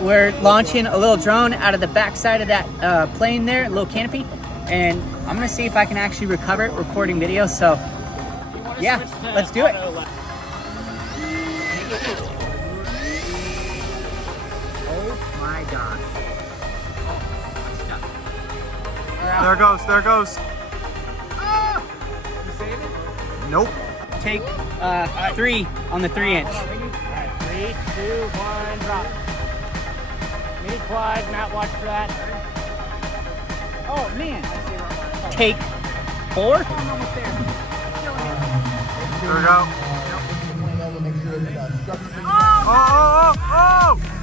We're launching a little drone out of the backside of that plane there, a little canopy, and I'm gonna see if I can actually recover it recording video. So yeah, let's do it. Oh my gosh. There it goes, there it goes. Nope. Take 3 on the 3-inch. All right, 3, 2, 1, drop. Mini quad, Matt, watch for that. Oh man. Take 4. There we go. Oh, oh, oh, oh!